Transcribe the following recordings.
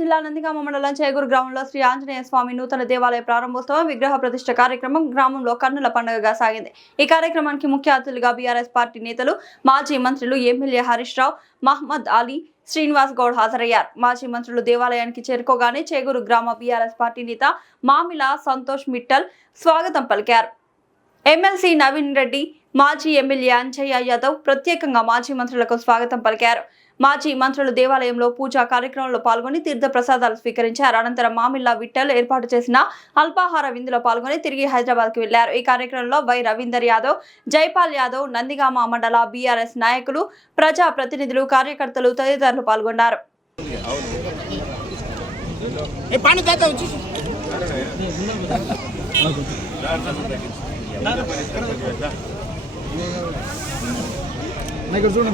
జిల్లా నందిగామ మండలం చేగూరు గ్రామంలో శ్రీ ఆంజనేయ స్వామి నూతన దేవాలయ ప్రారంభోత్సవం విగ్రహ ప్రతిష్ఠ కార్యక్రమం గ్రామంలో కన్నుల పండుగగా సాగింది। ఈ కార్యక్రమానికి ముఖ్య అతిథులుగా బీఆర్ఎస్ పార్టీ నేతలు, మాజీ మంత్రులు ఎమ్మెల్యే హరీష్ రావు, మహమ్మద్ అలీ, శ్రీనివాస్ గౌడ్ హాజరయ్యారు। మాజీ మంత్రులు దేవాలయానికి చేరుకోగానే చేగూరు గ్రామ బీఆర్ఎస్ పార్టీ నేత మామిల సంతోష్ మిట్టల్ స్వాగతం పలికారు। ఎమ్మెల్సీ నవీన్ రెడ్డి, మాజీ ఎమ్మెల్యే అంజయ్య యాదవ్ ప్రత్యేకంగా మాజీ మంత్రులకు స్వాగతం పలికారు। మాజీ మంత్రులు దేవాలయంలో పూజా కార్యక్రమంలో పాల్గొని తీర్థ ప్రసాదాలు స్వీకరించారు। అనంతరం మామిళ్ళ విఠల్ ఏర్పాటు చేసిన అల్పాహార విందులో పాల్గొని తిరిగి హైదరాబాద్ కు వెళ్లారు। ఈ కార్యక్రమంలో వై రవీందర్ యాదవ్, జైపాల్ యాదవ్, నందిగామ మండల బీఆర్ఎస్ నాయకులు, ప్రజా ప్రతినిధులు, కార్యకర్తలు తదితరులు పాల్గొన్నారు। Terima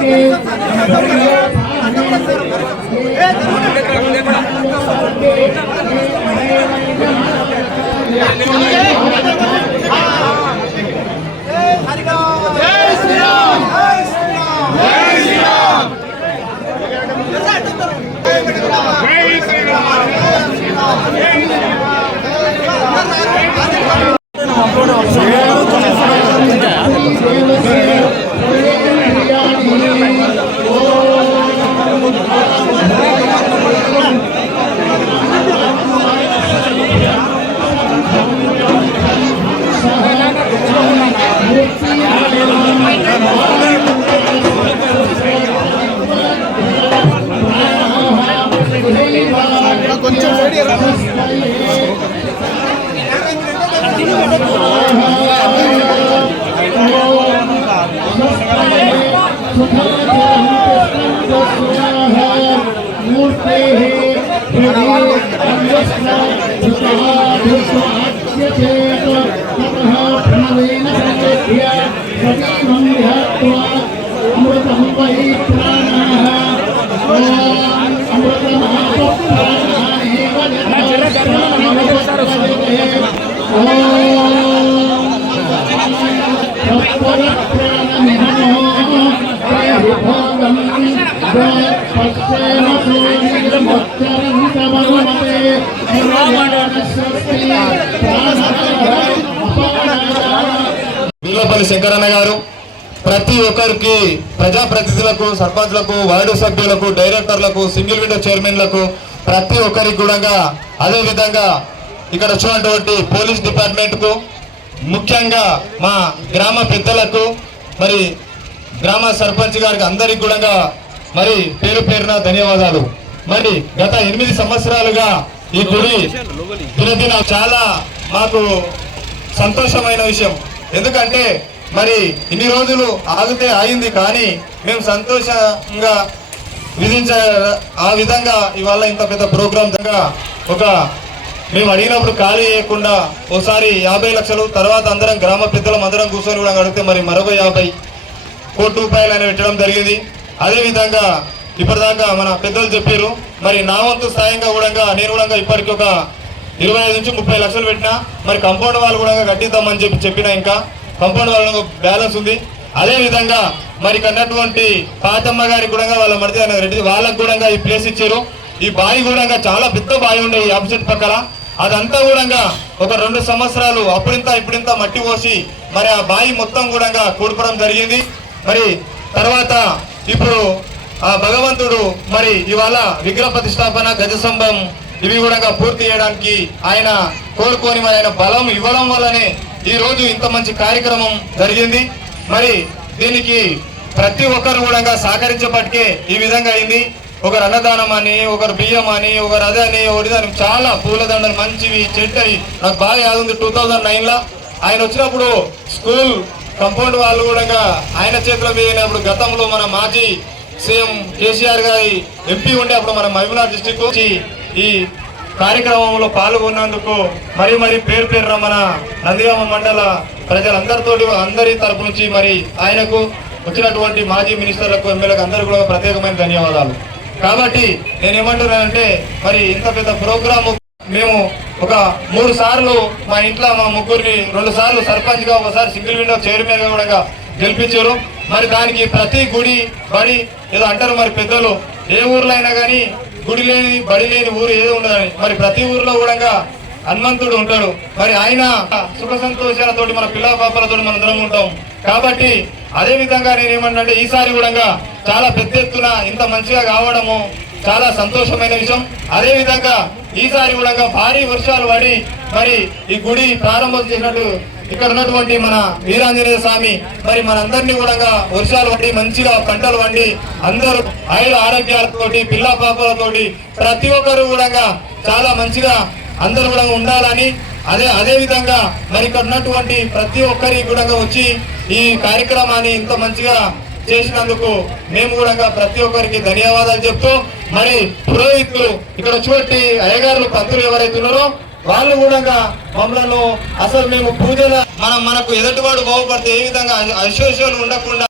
kasih. వీళ్ళపల్లి శంకరన్న గారు ప్రతి ఒక్కరికి ప్రజాప్రతినిధులకు, సర్పంచ్లకు, వార్డు సభ్యులకు, డైరెక్టర్లకు, సింగిల్ విండో చైర్మన్లకు ప్రతి ఒక్కరికి కూడా, అదే విధంగా ఇక్కడ వచ్చినటువంటి పోలీస్ డిపార్ట్మెంట్కు, ముఖ్యంగా మా గ్రామ పెద్దలకు, మరి గ్రామ సర్పంచ్ గారికి అందరికి కూడా మరి పేరు పేరున ధన్యవాదాలు. మరి గత 8 సంవత్సరాలుగా ఈ గుడి దినదిన చాలా మాకు సంతోషమైన విషయం. ఎందుకంటే మరి ఇన్ని రోజులు ఆగితే అయింది, కానీ మేము సంతోషంగా ఆ విధంగా ఇవాళ ఇంత పెద్ద ప్రోగ్రామ్ ఒక మేము అడిగినప్పుడు ఖాళీ చేయకుండా ఓసారి 50 లక్షలు, తర్వాత అందరం గ్రామ పెద్దలం అందరం కూర్చొని కూడా అడిగితే మరి మరొక 50 కోట్ల రూపాయలు అని పెట్టడం జరిగింది. అదేవిధంగా ఇప్పటిదాకా మన పెద్దలు చెప్పారు. మరి నా వంతు సాయంగా కూడా నేను కూడా ఇప్పటికి ఒక 25 నుంచి 30 లక్షలు పెట్టినా. మరి కంపౌండ్ వాళ్ళు కూడా కట్టిద్దామని చెప్పిన, ఇంకా కంపౌండ్ వాళ్ళకు బ్యాలెన్స్ ఉంది. అదేవిధంగా మరి కన్నటువంటి పాతమ్మ గారికి కూడా వాళ్ళ మరిది రెడ్డి వాళ్ళకు కూడా ఈ ప్లేస్ ఇచ్చారు. ఈ బావి కూడా చాలా పెద్ద బావి ఉండే ఈ ఆపోజిట్ పక్కన, అదంతా కూడా ఒక 2 సంవత్సరాలు అప్పుడింత ఇప్పుడింత మట్టి పోసి మరి ఆ బావి మొత్తం కూడా కూడుకోవడం జరిగింది. మరి తర్వాత ఇప్పుడు ఆ భగవంతుడు మరి ఇవాళ విగ్రహ ప్రతిష్టాపన, గజస్తంభం ఇవి కూడా పూర్తి చేయడానికి ఆయన కోరుకొని మరి ఆయన బలం ఇవ్వడం వల్లనే ఈ రోజు ఇంత మంచి కార్యక్రమం జరిగింది. మరి దీనికి ప్రతి ఒక్కరు కూడా సహకరించబట్టే ఈ విధంగా అయింది. ఒకరు అన్నదానం అని, ఒకరు బియ్యం అని, ఒకరు అదే అని, ఒకరిదాని చాలా పూలదండలు మంచివి చెట్టవి. నాకు బాగా యాద ఉంది, 2009లో ఆయన వచ్చినప్పుడు స్కూల్ కంపౌండ్ వాళ్ళు కూడా ఆయన చేతిలో వేయినప్పుడు, గతంలో మన మాజీ సీఎం కేసీఆర్ గారి ఎంపీ ఉండే అప్పుడు మన మహబూబ్నగర్ డిస్టిక్ ఈ కార్యక్రమంలో పాల్గొన్నందుకు మరి పేరు పేరున మన నందిగామ మండల ప్రజలందరితో అందరి తరపు నుంచి మరి ఆయనకు వచ్చినటువంటి మాజీ మినిస్టర్లకు, ఎమ్మెల్యేలకు అందరూ కూడా ప్రత్యేకమైన ధన్యవాదాలు. కాబట్టి నేనేమంటున్నానంటే మరి ఇంత పెద్ద ప్రోగ్రాము మేము ఒక 3 సార్లు మా ఇంట్లో మా ముగ్గురిని 2 సార్లు సర్పంచ్ గా, ఒకసారి సింగిల్ విండో చైర్మన్ గా కూడా గెలిపించారు. మరి దానికి ప్రతి గుడి బడి ఏదో అంటారు మరి పెద్దలు, ఏ ఊర్లో అయినా కానీ గుడి లేని బడి లేని ఊరు ఏదో ఉండదని. మరి ప్రతి ఊర్లో కూడా హనుమంతుడు ఉంటాడు. మరి ఆయన సుఖ సంతోషాలతోటి మన పిల్ల పాపలతో మన అందరం ఉంటాం. కాబట్టి అదే విధంగా నేనేమంటే ఈసారి కూడా చాలా పెద్ద ఎత్తున ఇంత మంచిగా కావడము చాలా సంతోషమైన విషయం. అదే విధంగా ఈసారి కూడా భారీ వర్షాలు పడి మరి ఈ గుడి ప్రారంభం చేసినట్టు ఇక్కడ ఉన్నటువంటి మన వీరాంజనేయ స్వామి మరి మనందరినీ కూడా వర్షాలు పడి మంచిగా పంటలు పండి అందరూ ఆయుర ఆరోగ్యాలతోటి పిల్ల పాపలతోటి ప్రతి ఒక్కరు కూడా చాలా మంచిగా అందరూ కూడా ఉండాలని, అదే విధంగా మరి ఇక్కడ ఉన్నటువంటి ప్రతి ఒక్కరికి కూడా వచ్చి ఈ కార్యక్రమాన్ని ఇంత మంచిగా చేసినందుకు మేము కూడా ప్రతి ఒక్కరికి ధన్యవాదాలు చెప్తూ, మరి పురోహితులు ఇక్కడ చూడండి అయ్యగారులు పంతులు ఎవరైతే ఉన్నారో వాళ్ళు కూడా మమ్మల్ని అసలు మేము పూజల మనకు ఎదుటివాడు బాగుపడితే ఏ విధంగా అశోషాలు ఉండకుండా